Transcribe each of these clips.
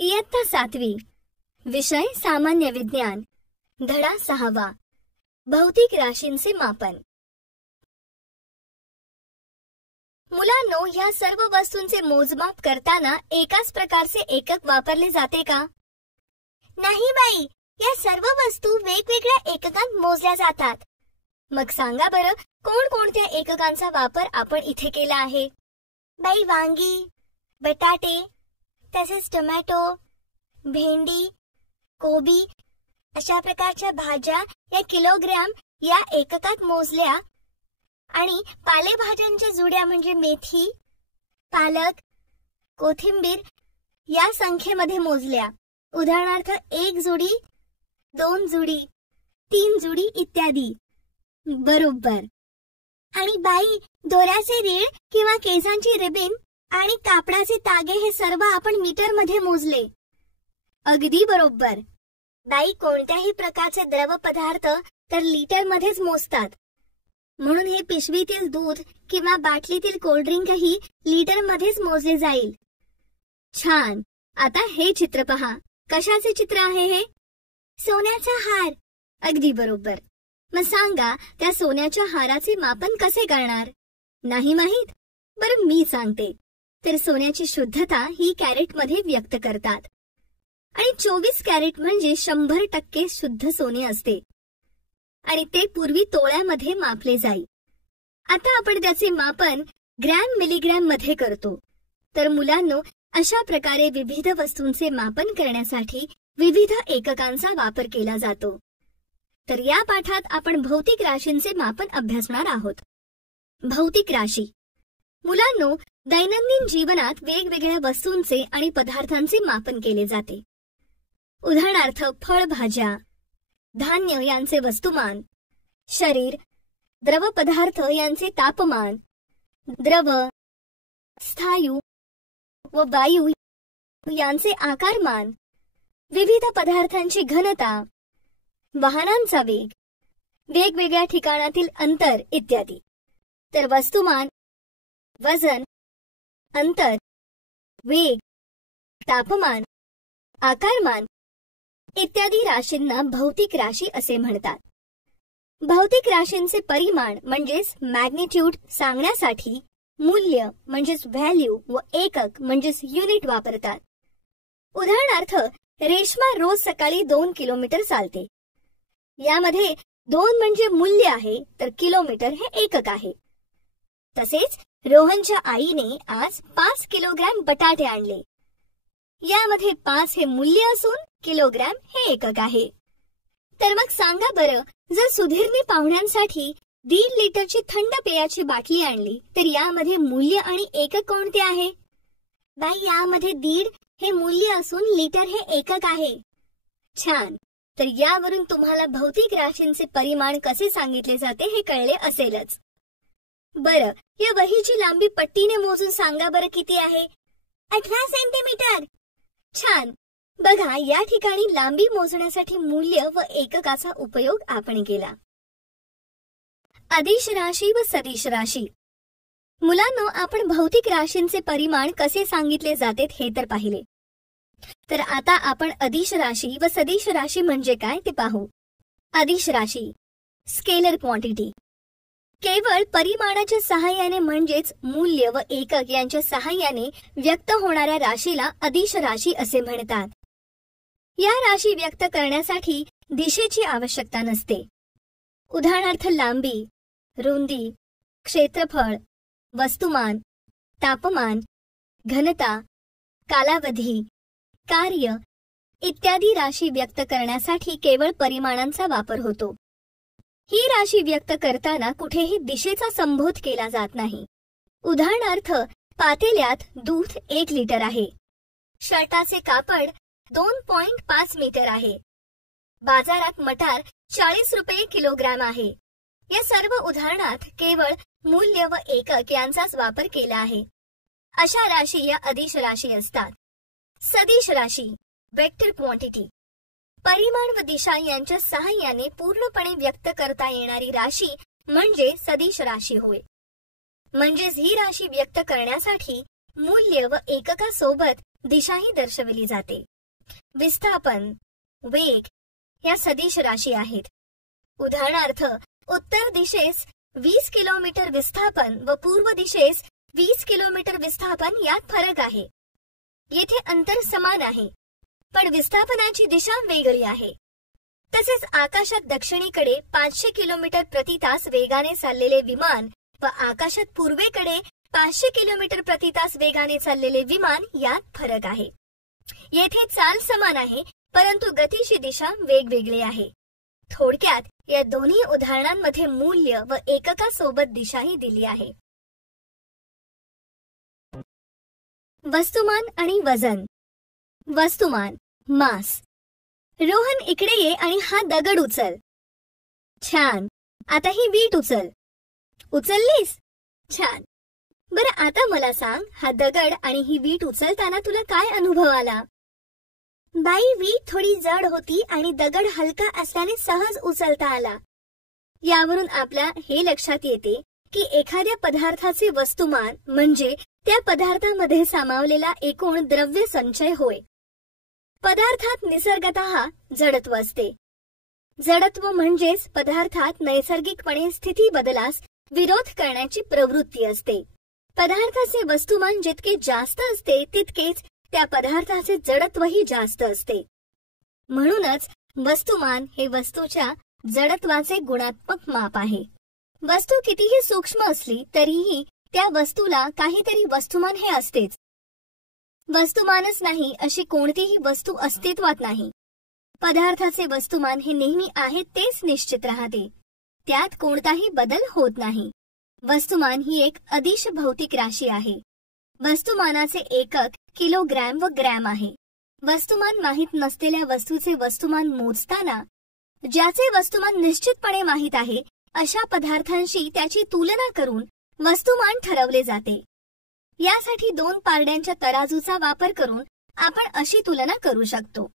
इयत्ता 7वी, विषय सामान्य विज्ञान, धडा 6वा, भौतिक राशींचे मापन। मुलांनो, या सर्व वस्तूंचे मोजमाप करताना एकाच प्रकारचे एकक वापरले जाते का? नाही बाई, या सर्व वस्तू वेगवेगळ्या एककांत मोजल्या जातात। मग सांगा बरं, कोणकोणत्या एककांचा वापर आपण इथे केला आहे? बाई, वांगी, बटाटे, तसेच टोमॅटो, भेंडी, कोबी अशा प्रकारच्या भाज्या या किलोग्रॅम या एककात मोजल्या आणि पालेभाज्यांच्या जुड्या म्हणजे मेथी, पालक, कोथिंबीर या संख्येमध्ये मोजल्या। उदाहरणार्थ 1 जुडी, 2 जुडी, 3 जुडी इत्यादी। बरोबर। आणि बाई, दोऱ्याचे रीळ किंवा केसांची रिबीन आणि कापडाचे तागे हे सर्व आपण मीटर मध्ये मोजले। अगदी बरोबर। बाई, कोणत्याही प्रकारचे द्रव पदार्थ तर लिटर मध्येच मोजतात, म्हणून हे पिशवीतील दूध किंवा बाटलीतील कोल्ड्रिंकही लिटर मध्येच मोजले जाईल। छान। आता हे चित्र पहा, कशाचे चित्र आहे हे? सोन्याचा हार। अगदी बरोबर। मग सांगा, त्या सोन्याच्या हाराचे मापन कसे करणार? नाही माहित? बरं, मी सांगते। तर सोन्याची शुद्धता ही कॅरेट मध्ये व्यक्त करतात आणि 24 कॅरेट म्हणजे 100% शुद्ध सोने असते आणि ते पूर्वी तोळ्यामध्ये मापले जाई। आता आपण त्याचे मापन ग्रॅम मिलीग्रॅम मध्ये करतो। तर मुलांनो, अशा प्रकारे विविध वस्तूंचे मापन करण्यासाठी विविध एककांचा वापर केला जातो। तर या पाठात आपण भौतिक राशींचे मापन अभ्यासणार आहोत। भौतिक राशी। मुलांनो, दैनंदिन जीवनात वेगवेगळ्या वस्तूंचे आणि पदार्थांचे मापन केले जाते। उदाहरणार्थ फळभाज्या, धान्य यांचे वस्तुमान, शरीर, द्रव पदार्थ यांचे तापमान, द्रव, स्थायू व वायू यांचे आकारमान, विविध पदार्थांची घनता, वाहनांचा वेग, वेगवेगळ्या ठिकाणातील अंतर इत्यादी। तर वस्तुमान, वजन, अंतर, वेग, तापमान, आकारमान इत्यादी राशींना भौतिक राशी असे म्हणतात। भौतिक राशींचे परिमाण म्हणजेच मॅग्निट्यूड सांगण्यासाठी मूल्य म्हणजेच व्हॅल्यू व एकक म्हणजेच युनिट वापरतात। उदाहरणार्थ, रेश्मा रोज सकाळी 2 किलोमीटर चालते। यामध्ये 2 म्हणजे मूल्य आहे, तर किलोमीटर हे एकक आहे। तसेच रोहनच्या आईने आज 5 किलोग्रॅम बटाटे आणले। यामध्ये 5 हे मूल्य असून किलोग्रॅम हे एकक आहे। तर मग सांगा बरं, जर सुधीरने पाहुण्यांसाठी 1.5 लिटरची थंड पेयाची बाटली आणली, तर यामध्ये मूल्य आणि एकक कोणते आहे? बाई, यामध्ये 1.5 हे मूल्य असून लिटर हे एकक आहे। छान। तर यावरून तुम्हाला भौतिक राशींचे परिमाण कसे सांगितले जाते हे कळले असेलच। बरं, या वहीची लांबी पट्टीने मोजून सांगा बरं किती आहे? 18 सेंटीमीटर। छान। बघा, या ठिकाणी लांबी मोजण्यासाठी मूल्य व एककाचा उपयोग आपण केला। अदिश राशी व सदिश राशी। मुलांनो, आपण भौतिक राशींचे परिमाण कसे सांगितले जाते हे तर पाहिले। तर आता आपण अदिश राशी व सदिश राशी म्हणजे काय ते पाहू। अदिश राशी, स्केलर क्वांटिटी, केवळ परिमाणाच्या सहाय्याने म्हणजेच मूल्य व एकक यांच्या सहाय्याने व्यक्त होणाऱ्या राशीला अदिश राशी असे म्हणतात। या राशी व्यक्त करण्यासाठी दिशेची आवश्यकता नसते। उदाहरणार्थ लांबी, रुंदी, क्षेत्रफळ, वस्तुमान, तापमान, घनता, कालावधी, कार्य इत्यादी राशी व्यक्त करण्यासाठी केवळ परिमाणांचा वापर होतो। ही राशी व्यक्त करताना कुठेही दिशेचा संबोध केला जात नाही। उदाहरणार्थ, पातेल्यात दूध 1 लिटर आहे, शर्टाचे कापड 2.5 मीटर आहे, बाजारात मटार 40 रुपये किलोग्रॅम आहे। या सर्व उदाहरणात केवळ मूल्य व एकक यांचाच वापर केला आहे। अशा राशी या अदिश राशी असतात। सदिश राशी, वेक्टर क्वांटिटी, परिमाण व दिशा यांच्या सहाय्याने पूर्णपणे व्यक्त करता येणारी राशी म्हणजे सदिश राशी होय। म्हणजेच ही राशी व्यक्त करण्यासाठी मूल्य व एककासोबत दिशाही दर्शविली जाते. विस्थापन, वेग या सदिश राशी आहेत. उदाहरणार्थ, उत्तर दिशेस 20 किलोमीटर विस्थापन व पूर्व दिशेस 20 किलोमीटर विस्थापन यात फरक आहे. येथे अंतर समान आहे, पण विस्थापनाची दिशा वेगळी आहे. तसेच आकाशात दक्षिणेकडे 500 किलोमीटर प्रति तास वेगाने चाललेले विमान व आकाशात पूर्वेकडे 500 किलोमीटर प्रति तास वेगाने चाललेले विमान यात फरक आहे. येथे चाल समान आहे, परंतु गतीची दिशा वेगवेगळी आहे. थोडक्यात या दोन्ही उदाहरणांमध्ये मूल्य व एककासोबत दिशाही दिली आहे. वस्तुमान आणि वजन. वस्तुमान, मास. रोहन, इकडे ये आणि हा दगड उचल. छान. आता ही वीट उचल. उचललीस? छान. बरं, आता मला सांग, हा दगड आणि ही वीट उचलताना तुला काय अनुभव आला? बाई, वीट थोडी जड होती आणि दगड हलका असल्याने सहज उचलता आला. यावरून आपल्या हे लक्षात येते की एखाद्या पदार्थाचे वस्तुमान म्हणजे त्या पदार्थामध्ये सामावलेला एकूण द्रव्य संचय होय. पदार्थात निसर्गतः जडत्व असते. जडत्व म्हणजेच पदार्थात नैसर्गिकपणे स्थिती बदलास विरोध करण्याची प्रवृत्ती असते. पदार्थाचे वस्तुमान जितके जास्त असते तितकेच त्या पदार्थाचे जडत्वही जास्त असते. म्हणूनच वस्तुमान हे वस्तूच्या जडत्वाचे गुणात्मक माप आहे. वस्तू कितीही सूक्ष्म असली तरीही त्या वस्तूला काहीतरी वस्तुमान हे असतेच. वस्तुमानच नाही अशी कोणतीही वस्तू अस्तित्वात नाही. पदार्थाचे वस्तुमान हे नेहमी आहे तेच निश्चित राहते. त्यात कोणताही बदल होत नाही. वस्तुमान ही एक अदिश भौतिक राशी आहे. वस्तुमानाचे एकक किलोग्रॅम व ग्रॅम आहे. वस्तुमान माहीत नसलेल्या वस्तूचे वस्तुमान मोजताना ज्याचे वस्तुमान निश्चितपणे माहीत आहे अशा पदार्थांशी त्याची तुलना करून वस्तुमान ठरवले जाते. यासाठी 2 पारड्यांच्या तराजूचा वापर करून आपण अशी तुलना करू शकतो.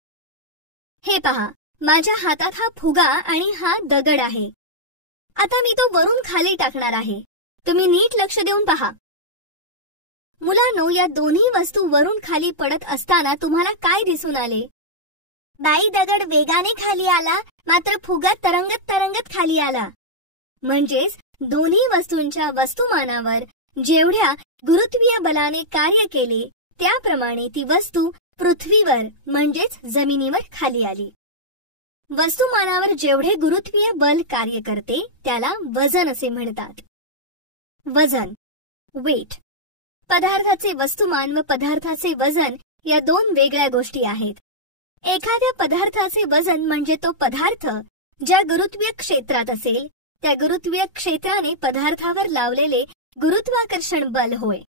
हे पहा, माझ्या हातात हा फुगा आणि हा दगड आहे. आता मी तो वरून खाली टाकणार आहे. तुम्ही नीट लक्ष देऊन पहा. मुलांनो, या दोन्ही वस्तू वरून खाली पडत असताना तुम्हाला काय दिसून आले? बाई, दगड वेगाने खाली आला, मात्र फुगा तरंगत तरंगत खाली आला. म्हणजेच दोन्ही वस्तूंच्या वस्तुमानावर जेवढ्या गुरुत्वीय बलाने कार्य केले त्याप्रमाणे ती वस्तू पृथ्वीवर म्हणजेच जमिनीवर खाली आली. वस्तुमानावर जेवढे गुरुत्वीय बल कार्य करते त्याला वजन असे म्हणतात. वजन, वेट. पदार्थाचे वस्तुमान व पदार्थाचे वजन या 2 वेगळ्या गोष्टी आहेत. एखाद्या पदार्थाचे वजन म्हणजे तो पदार्थ ज्या गुरुत्वीय क्षेत्रात असेल त्या गुरुत्वीय क्षेत्राने पदार्थावर लावलेले गुरुत्वाकर्षण बल होय.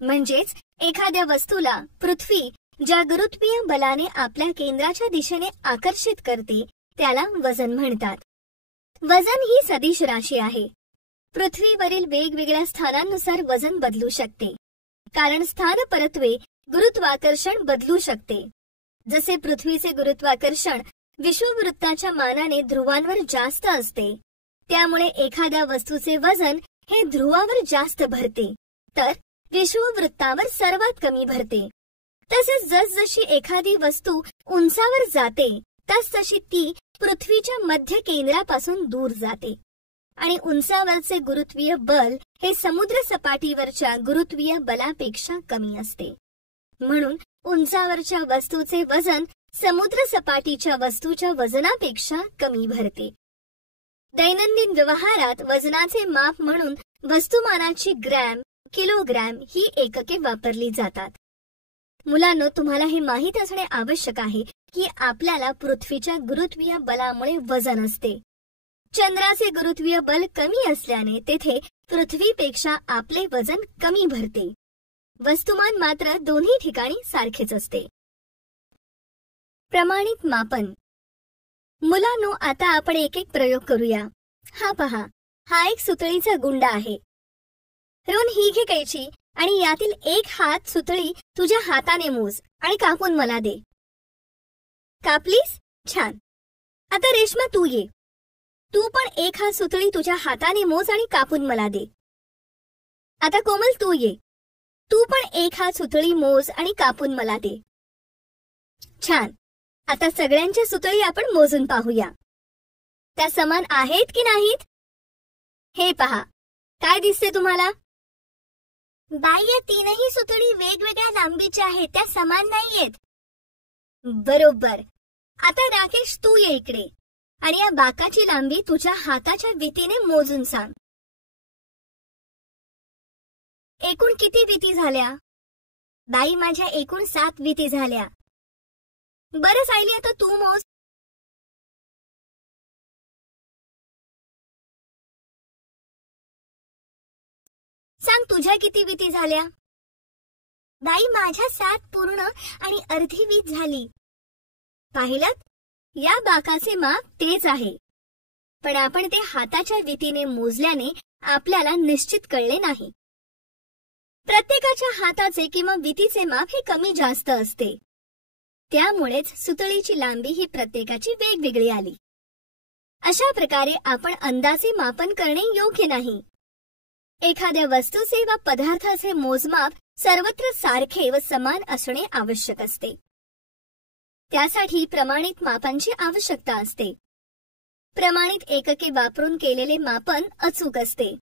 म्हणजेच एखाद्या वस्तूला पृथ्वी ज्या गुरुत्वीय बलाने आपल्या केंद्राच्या दिशेने आकर्षित करते त्याला वजन म्हणतात. वजन ही सदिश राशी आहे. पृथ्वीवरील वेगवेगळ्या स्थानांनुसार वजन बदलू शकते, कारण स्थानपरत्वे गुरुत्वाकर्षण बदलू शकते. जसे पृथ्वीचे गुरुत्वाकर्षण विषुववृत्ताच्या मानाने ध्रुवांवर जास्त असते, त्यामुळे एखाद्या वस्तूचे वजन हे ध्रुवावर जास्त भरते तर विषुववृत्तावर सर्वात कमी भरते. तसेच जसजशी एखादी वस्तू उंचावर जाते तसतशी ती पृथ्वीच्या मध्य केंद्रापासून दूर जाते आणि उंचावरचे गुरुत्वीय बल हे समुद्र सपाटीवरच्या गुरुत्वीय बलापेक्षा कमी असते. म्हणून उंचावरच्या वस्तूचे वजन समुद्र सपाटीच्या वस्तूच्या वजनापेक्षा कमी भरते. दैनंदिन व्यवहारात वजनाचे माप म्हणून वस्तुमानाची ग्रॅम, किलोग्रॅम ही एकके वापरली जातात. मुलांनो, तुम्हाला हे माहीत असणे आवश्यक आहे की आपल्याला पृथ्वीच्या गुरुत्वीय बलामुळे वजन असते. चंद्राचे गुरुत्वीय बल कमी असल्याने तेथे पृथ्वीपेक्षा आपले वजन कमी भरते. वस्तुमान मात्र दोन्ही ठिकाणी सारखेच असते. प्रमाणित मापन. मुलांनो, आता आपण एक एक प्रयोग करूया. हा पहा, हा एक सुतळीचा गुंडा आहे. रोहन, ही घे कैची आणि यातील एक हात सुतळी तुझ्या हाताने मोज आणि कापून मला दे. कापलीस? छान. आता रेश्मा, तू ये. तू पण एक हात सुतळी तुझ्या हाताने मोज आणि कापून मला दे. आता कोमल, तू ये. तू पण एक हात सुतळी मोज आणि कापून मला दे. छान. आता सगळ्यांच्या सुतळी आपण मोजून पाहूया. त्या समान आहेत की नाहीत? हे पहा, काय दिसते तुम्हाला? बाई, या तीनही सुतळी वेगवेगळ्या लांबीच्या आहेत, त्या समान नाहीयेत. बरोबर. आता राकेश, तू ये इकडे आणि या बाकाची लांबी तुझ्या हाताच्या वितीने मोजून सांग. एकूण किती विती झाल्या? बाई, माझ्या एकूण 7 विती झाल्या. बरं सायली, आता तू मोज. सांग, तुझ्या किती विती झाल्या? बाई, माझ्या 7 पूर्ण आणि अर्धी वीत झाली. पाहिलं, या बाकाचे माप तेच आहे, पण आपण ते हाताच्या वितीने मोजल्याने आपल्याला निश्चित कळले नाही. प्रत्येकाच्या हाताचे किंवा वितीचे माप हे कमी जास्त असते, त्यामुळेच सुतळीची लांबी ही प्रत्येकाची वेगवेगळी आली. अशा प्रकारे आपण अंदाजे मापन करणे योग्य नाही. एखाद्या वस्तूचे वा पदार्थाचे मोजमाप सर्वत्र सारखे व समान असणे आवश्यक असते. त्यासाठी प्रमाणित मापांची आवश्यकता असते. प्रमाणित एकके वापरून केलेले मापन अचूक असते.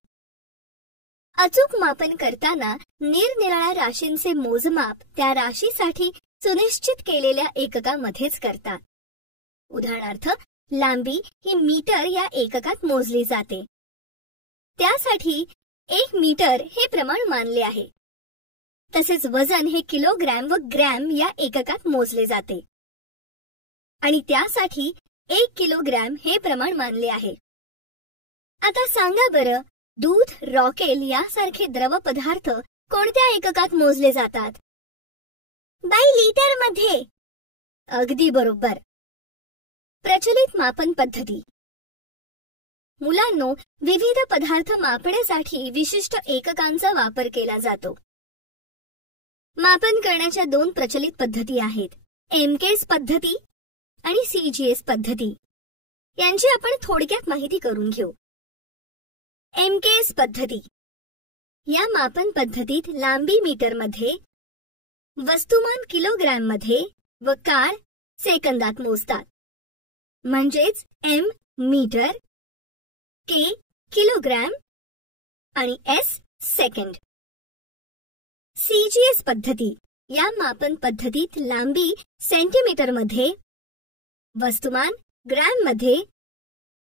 अचूक मापन करताना निरनिराळ्या राशींचे मोजमाप त्या राशीसाठी सुनिश्चित केलेल्या एककामध्येच करतात. उदाहरणार्थ, लांबी ही मीटर या एककात मोजली जाते. त्यासाठी 1 मीटर हे प्रमाण मानले आहे. तसेच वजन हे किलोग्रॅम व ग्रॅम या एककात मोजले जाते आणि त्यासाठी 1 किलोग्रॅम हे प्रमाण मानले आहे. आता सांगा बरं, दूध, रॉकेल यासारखे द्रव पदार्थ कोणत्या एककात मोजले जातात? बाई, लिटर मध्ये. अगदी बरोबर. प्रचलित मापन पद्धती. मुलांनो, विविध पदार्थ मापण्यासाठी विशिष्ट एककांचा वापर केला जातो. मापन करण्याच्या 2 प्रचलित पद्धती आहेत, एमकेएस पद्धती आणि सीजीएस पद्धती. यांची आपण थोडक्यात माहिती करून घेऊ. एमकेएस पद्धती. या मापन पद्धतीत लांबी मीटरमध्ये, वस्तुमान किलोग्रॅममध्ये व काळ सेकंदात मोजतात. म्हणजेच एम मीटर, के किलोग्रॅम आणि एस सेकंड. सीजीएस पद्धती. या मापन पद्धतीत लांबी सेंटीमीटरमध्ये, वस्तुमान ग्रॅममध्ये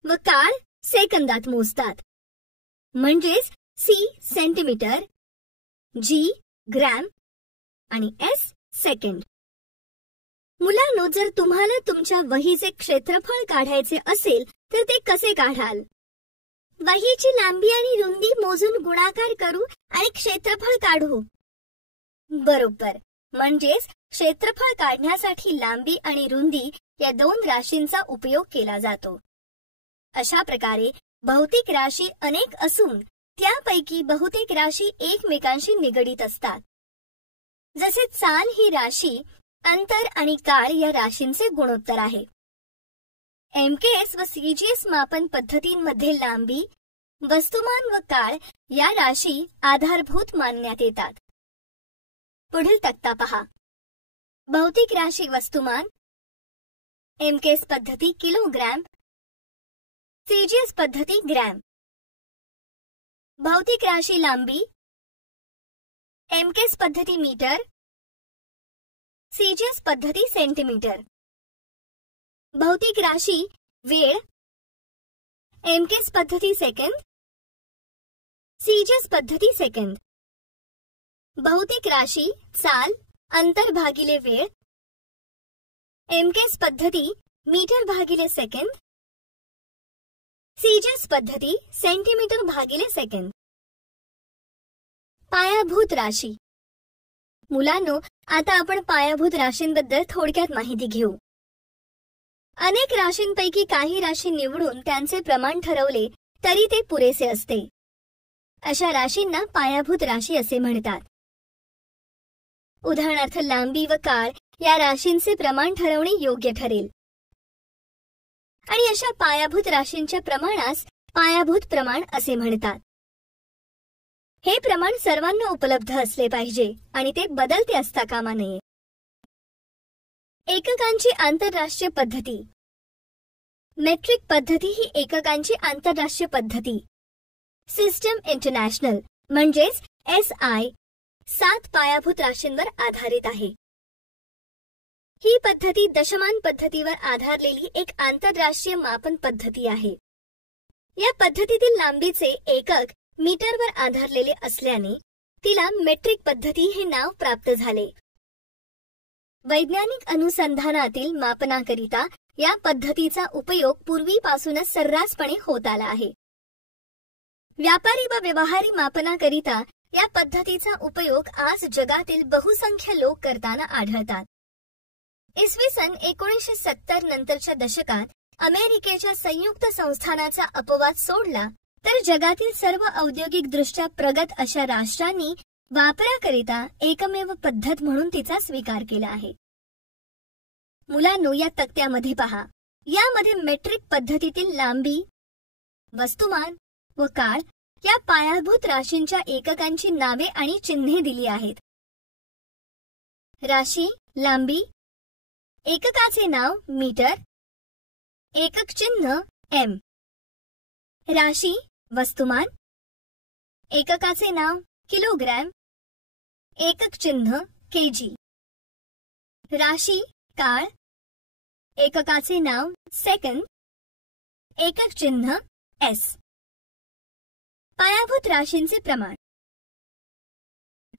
व काळ सेकंदात मोजतात. म्हणजेच सी सेंटीमीटर, जी ग्रॅम आणि एस सेकंड. मुलांनो, जर तुम्हाला तुमच्या वहीचे क्षेत्रफळ काढायचे असेल तर ते कसे काढाल? वहीची लांबी आणि रुंदी मोजून गुणाकार करू आणि क्षेत्रफळ काढू. बरोबर. म्हणजेच क्षेत्रफळ काढण्यासाठी लांबी आणि रुंदी या 2 राशींचा उपयोग केला जातो. अशा प्रकारे भौतिक राशी अनेक असून त्यापैकी बहुतेक राशी एकमेकांशी निगडीत असतात. जसे चाल ही राशी अंतर आणि काळ या राशींचे गुणोत्तर आहे. एमकेएस व सीजीएस मापन पद्धतींमध्ये लांबी, वस्तुमान व काळ या राशी आधारभूत मानण्यात येतात. पुढील तक्ता पहा. भौतिक राशी वस्तुमान. एमकेएस पद्धती किलोग्रॅम, सीजीएस पद्धती ग्रॅम. भौतिक राशी लांबी. एमकेएस पद्धती मीटर, सीजीएस पद्धती सेंटीमीटर. भौतिक राशी वेळ. एमकेएस पद्धती सेकंद, सीजीएस पद्धती सेकंद. भौतिक राशी चाल अंतर भागिले वेळ. एमकेएस पद्धती मीटर भागिले सेकंद, सीजीएस पद्धती सेंटीमीटर भागिले सेकंद. पायाभूत राशी. मुलांनो, आता आपण पायाभूत राशींबद्दल थोडक्यात माहिती घेऊ. अनेक राशींपैकी काही राशी निवडून त्यांचे प्रमाण ठरवले तरी ते पुरेसे असते. अशा राशींना पायाभूत राशी असे म्हणतात. उदाहरणार्थ, लांबी व काळ या राशींचे प्रमाण ठरवणे योग्य ठरेल आणि अशा पायाभूत राशींच्या प्रमाणास पायाभूत प्रमाण असे म्हणतात. हे प्रमाण सर्वांना उपलब्ध असले पाहिजे आणि ते बदलते असता कामा नये. एककांची आंतरराष्ट्रीय पद्धती. मेट्रिक पद्धती ही एककांची आंतरराष्ट्रीय पद्धती सिस्टम इंटरनॅशनल म्हणजेच SI 7 पायाभूत राशींवर आधारित आहे. ही पद्धती दशमान पद्धतीवर आधारलेली एक आंतरराष्ट्रीय मापन पद्धती आहे. या पद्धतीतील लांबीचे एकक मीटरवर आधारलेले असल्याने तिला मेट्रिक पद्धती हे नाव प्राप्त झाले. वैज्ञानिक अनुसंधानातील मापनाकरिता या पद्धतीचा उपयोग पूर्वीपासूनच सर्रासपणे होत आला आहे. व्यापारी व व्यवहारी मापनाकरिता या पद्धतीचा उपयोग आज जगातील बहुसंख्य लोक करताना आढळतात. इसवी सन 1970 नंतरच्या दशकात अमेरिकेच्या संयुक्त संस्थानाचा अपवाद सोडला तर जगातील सर्व औद्योगिकदृष्ट्या प्रगत अशा राष्ट्रांनी वापराकरिता एकमेव पद्धत म्हणून तिचा स्वीकार केला आहे. मुलांनो, या तक्त्यामध्ये पहा. यामध्ये मेट्रिक पद्धतीतील लांबी, वस्तुमान व काळ या पायाभूत राशींच्या एककांची नावे आणि चिन्हे दिली आहेत. राशी, लांबी, एककाचे नाव मीटर, एकक चिन्ह M. राशी, वस्तुमान, एककाचे नाव किलोग्रॅम, एकक चिन्ह kg. राशी, काळ, एककाचे नाव सेकंद, एकक चिन्ह S. पायाभूत राशींचे प्रमाण.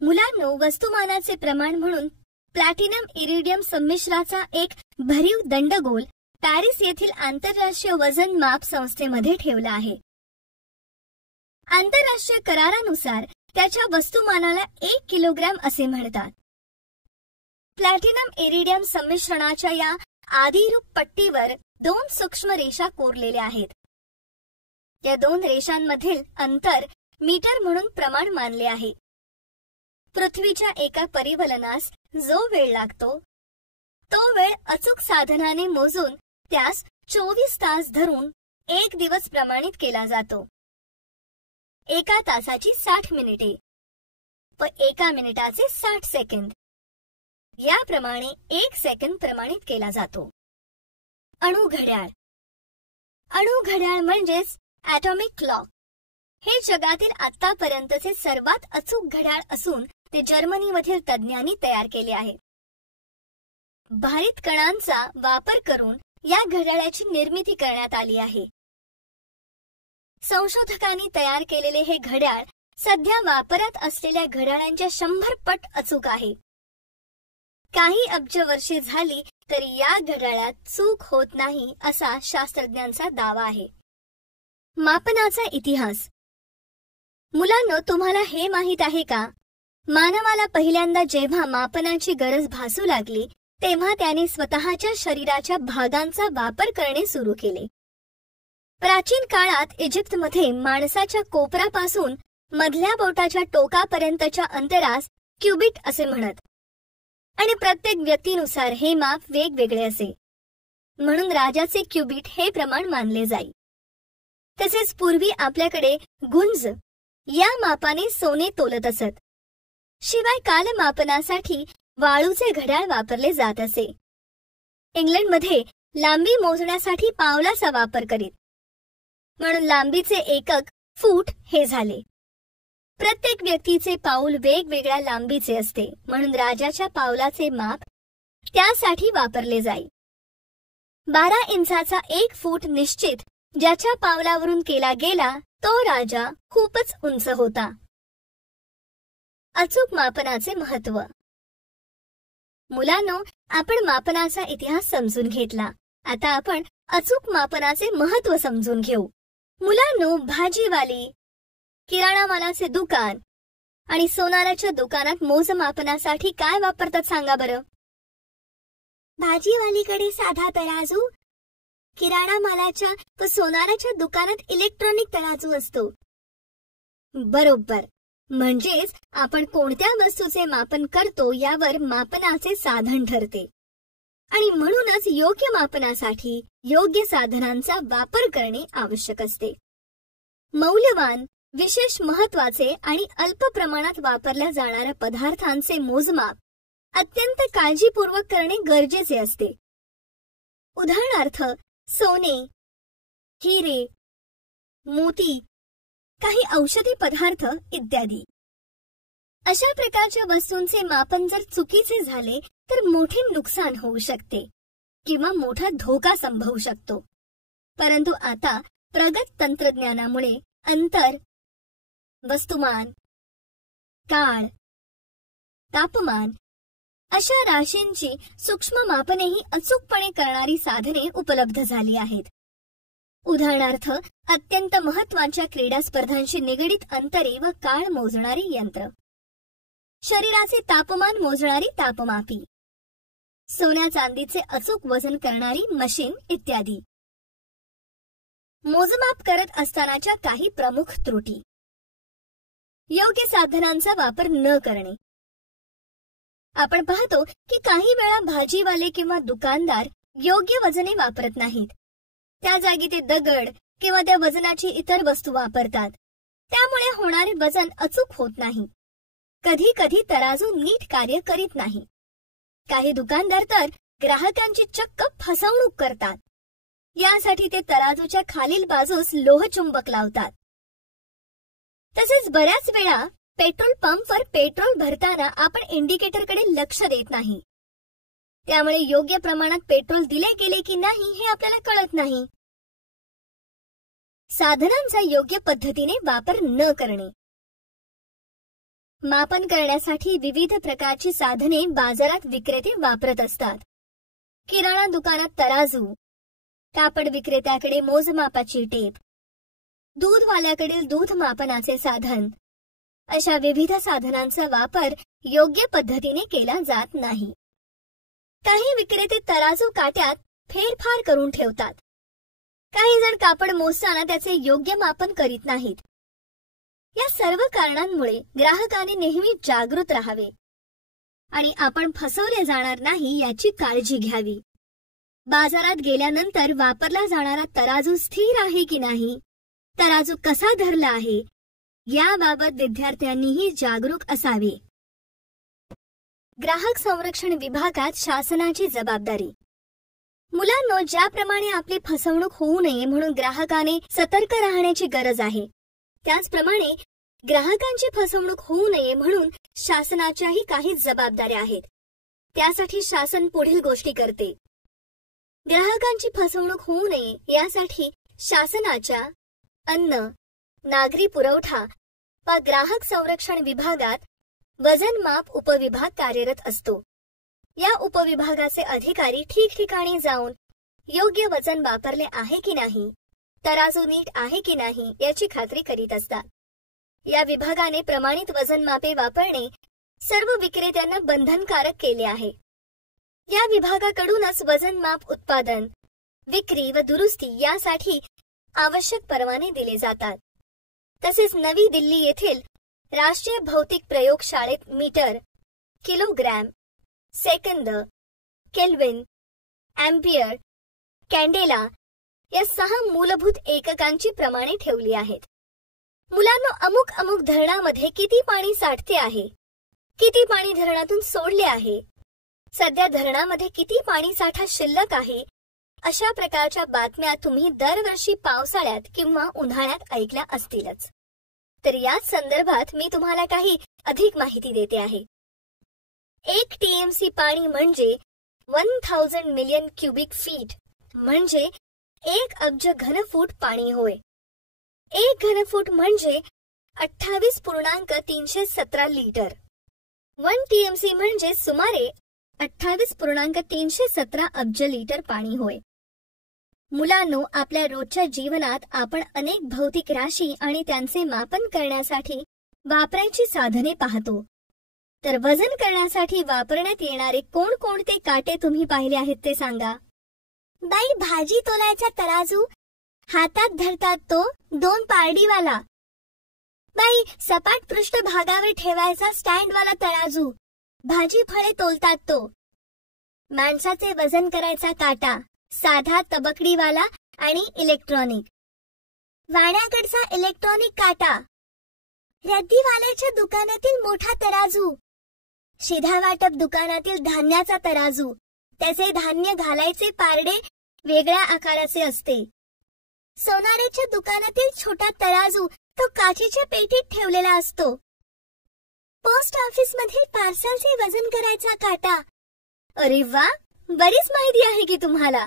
मुलांनो, वस्तुमानाचे प्रमाण म्हणून प्लॅटिनम इरिडियम संमिश्राचा एक भरीव दंडगोल पॅरिस येथील आंतरराष्ट्रीय वजन माप संस्थेमध्ये ठेवला आहे. आंतरराष्ट्रीय करारानुसार त्याच्या वस्तुमानाला 1 किलोग्रॅम असे म्हणतात. प्लॅटिनम इरिडियम संमिश्रणाच्या या आदिरूप पट्टीवर 2 सूक्ष्म रेषा कोरलेल्या आहेत. या 2 रेषांमधील अंतर मीटर म्हणून प्रमाण मानले आहे. पृथ्वीच्या एका परिवलनास जो वेळ लागतो तो वेळ अचूक साधनाने मोजून त्यास 24 तास धरून 1 दिवस प्रमाणित केला जातो. एका तासाची 60 मिनिटे व एका मिनिटाचे 60 सेकंद याप्रमाणे 1 सेकंद प्रमाणित केला जातो. अणुघड्याळ. अणुघड्याळ म्हणजेच ॲटॉमिक क्लॉक हे जगातील आतापर्यंतचे सर्वात अचूक घड्याळ असून ते जर्मनीमधील तज्ञांनी तयार केले आहे. भारित कणांचा वापर करून या घड्याळाची निर्मिती करण्यात आली आहे. संशोधकांनी तयार केलेले हे घड्याळ सध्या वापरात असलेल्या घड्याळांच्या 100 पट अचूक आहे. काही अब्ज वर्षे झाली तरी या घड्याळात चूक होत नाही असा शास्त्रज्ञांचा दावा आहे. मापनाचा इतिहास. मुलांनो, तुम्हाला हे माहित आहे का, मानवाला पहिल्यांदा जेव्हा मापनाची गरज भासू लागली तेव्हा त्याने स्वतःच्या शरीराच्या भागांचा वापर करणे सुरू केले. प्राचीन काळात इजिप्तमध्ये माणसाच्या कोपरापासून मधल्या बोटाच्या टोकापर्यंतच्या अंतरास क्युबिट असे म्हणत आणि प्रत्येक व्यक्तीनुसार हे माप वेगवेगळे असे. म्हणून राजाचे क्युबिट हे प्रमाण मानले जाई. तसेच पूर्वी आपल्याकडे गुंज या मापाने सोने तोलत असत. शिवाय कालमापनासाठी वाळूचे घड्याळ वापरले जात असे. इंग्लंडमध्ये लांबी मोजण्यासाठी पावलाचा वापर करीत, म्हणून लांबीचे एकक फूट हे झाले. प्रत्येक व्यक्तीचे पाऊल वेगवेगळ्या लांबीचे असते, म्हणून राजाच्या पावलाचे माप त्यासाठी वापरले जाई. 12 इंचाचा 1 फूट निश्चित ज्याच्या पावलावरून केला गेला तो राजा खूपच उंच होता. अचूक मापनाचे महत्त्व. मुलांनो, आपण मापनाचा इतिहास समजून घेतला. आता आपण अचूक मापनाचे महत्त्व समजून घेऊ. मुलांनो, भाजीवाली, किराणा मालाचे दुकान आणि सोनाराच्या दुकानात मोजमापनासाठी काय वापरतात सांगा बरं? भाजीवालीकडे साधा तराजू, किराणा मालाच्या व सोनाराच्या दुकानात इलेक्ट्रॉनिक तराजू असतो. बरोबर. म्हणजेच आपण कोणत्या वस्तूचे मापन करतो यावर मापनाचे साधन ठरते आणि म्हणूनच योग्य मापनासाठी योग्य साधनांचा वापर करणे आवश्यक असते. मौल्यवान विशेष महत्वाचे आणि अल्प प्रमाणात वापरल्या जाणाऱ्या पदार्थांचे मोजमाप अत्यंत काळजीपूर्वक करणे गरजेचे असते. उदाहरणार्थ सोने, हिरे, मोती, काही औषधी पदार्थ इत्यादी. अशा प्रकारच्या वस्तूंचे मापन जर चुकीचे झाले तर मोठे नुकसान होऊ शकते किंवा मोठा धोका संभवू शकतो. परंतु आता प्रगत तंत्रज्ञानामुळे अंतर, वस्तुमान, काळ, तापमान अशा राशींची सूक्ष्म मापनेही अचूकपणे करणारी साधने उपलब्ध झाली आहेत. उदाहरणार्थ अत्यंत महत्त्वाच्या क्रीडा स्पर्धांशी निगडीत अंतरे व काळ मोजणारी यंत्र, शरीराचे तापमान मोजणारी तापमापी, सोन्या चांदीचे अचूक वजन करणारी मशीन इत्यादी. मोजमाप करत असतानाच्या काही प्रमुख त्रुटी. योग्य साधनांचा वापर न करणे. आपण पाहतो की काही वेळा भाजीवाले किंवा दुकानदार योग्य वजने वापरत नाहीत. त्या जागी ते दगड किंवा त्या वजनाची इतर वस्तू वापरतात. त्यामुळे होणारे वजन अचूक होत नाही. कधी कधी तराजू नीट कार्य करीत नाही. काही दुकानदार तर ग्राहकांची चक्क फसवणूक करतात. यासाठी ते तराजूच्या खालील बाजूस लोहचुंबक लावतात. तसेच बऱ्याच वेळा पेट्रोल पंपवर पेट्रोल भरताना आपण इंडिकेटरकडे लक्ष देत नाही. त्यामुळे योग्य प्रमाणात पेट्रोल दिले गेले की नाही हे आपल्याला कळत नाही. साधनांचा योग्य पद्धतीने वापर न करणे. मापन करण्यासाठी विविध प्रकारची साधने बाजारात विक्रेते वापरत असतात. किराणा दुकानात तराजू, कापड विक्रेत्याकडे मोजमापाची टेप, दूधवाल्याकडील दूध मापनाचे साधन अशा विविध साधनांचा वापर योग्य पद्धतीने केला जात नाही. काही विक्रेते तराजू काट्यात फेरफार करून ठेवतात. काही जण कापड मोजताना त्याचे योग्य मापन करीत नाहीत. या सर्व कारणांमुळे ग्राहकांनी नेहमी जागृत राहावे आणि आपण फसवले जाणार नाही याची काळजी घ्यावी. बाजारात गेल्यानंतर वापरला जाणारा तराजू स्थिर आहे की नाही, तराजू कसा धरला आहे याबाबत विद्यार्थ्यांनीही जागरूक असावे. ग्राहक संरक्षण विभागात शासनाची जबाबदारी. मुलांनो, ज्याप्रमाणे आपली फसवणूक होऊ नये म्हणून ग्राहकाने सतर्क राहण्याची गरज आहे, त्याचप्रमाणे ग्राहकांची फसवणूक होऊ नये म्हणून शासनाच्याही काही जबाबदाऱ्या आहेत. त्यासाठी शासन पुढील गोष्टी करते. ग्राहकांची फसवणूक होऊ नये यासाठी शासनाच्या अन्न, नागरी पुरवठा व ग्राहक संरक्षण विभागात वजनमाप उपविभाग कार्यरत असतो. या उपविभागाचे अधिकारी ठिकठिकाणी जाऊन योग्य वजन वापरले आहे की नाही, तराजू नीट आहे की नाही याची खात्री करीत असतात. या विभागाने प्रमाणित वजनमापे वापरणे सर्व विक्रेत्यांना बंधनकारक केले आहे. या विभागाकडूनच वजनमाप उत्पादन, विक्री व दुरुस्ती यासाठी आवश्यक परवाने दिले जातात. तसेच नवी दिल्ली येथील राष्ट्रीय भौतिक प्रयोगशाळेत metre, kilogram, second, kelvin, ampere, candela या 6 मूलभूत एककांची प्रमाणे ठेवली आहेत. मुलांनो, अमुक धरणामध्ये किती पाणी साठते आहे, किती पाणी धरणातून सोडले आहे, सध्या धरणामध्ये किती पाणी साठा शिल्लक आहे, अशा प्रकारच्या बातम्या तुम्ही दरवर्षी पावसाळ्यात किंवा उन्हाळ्यात ऐकल्या असतीलच. तर याच संदर्भात मी तुम्हाला काही अधिक माहिती देते आहे. 1 TMC पाणी म्हणजे 1000 मिलियन क्युबिक फीट म्हणजे 1 अब्ज घनफूट पाणी होय. 1 घनफूट म्हणजे 28.317 लिटर. 1 TMC म्हणजे सुमारे 28.317 अब्ज लिटर पाणी होय. मुलांनो, आपल्या रोजच्या जीवनात आपण अनेक भौतिक राशी आणि त्यांचे मापन करण्यासाठी वापरायची साधने पाहतो. तर वजन करण्यासाठी वापरण्यात येणारे कोणकोणते काटे तुम्ही पाहिले आहेत ते सांगा. बाई, भाजी तोलायचा तराजू, हातात धरतात तो 2 पारडीवाला. बाई, सपाट पृष्ठभागावर ठेवायचा स्टँडवाला तराजू, भाजी फळे तोलतात तो. माणसाचे वजन करायचा काटा, साधा तबकडीवाला आणि इलेक्ट्रॉनिक. वाण्याकडचा इलेक्ट्रॉनिक काटा, रद्दीवाल्याच्या दुकानातील मोठा तराजू, शिधा वाटप दुकानातील धान्याचा तराजू, त्याचे धान्य घालायचे पारडे वेगळ्या आकाराचे असते. सोनाराच्या दुकानातील छोटा तराजू तो काचेच्या पेटीत ठेवलेला असतो. पोस्ट ऑफिस मधील पार्सलचे वजन करायचा काटा. अरे वा, बरीच माहिती आहे की तुम्हाला.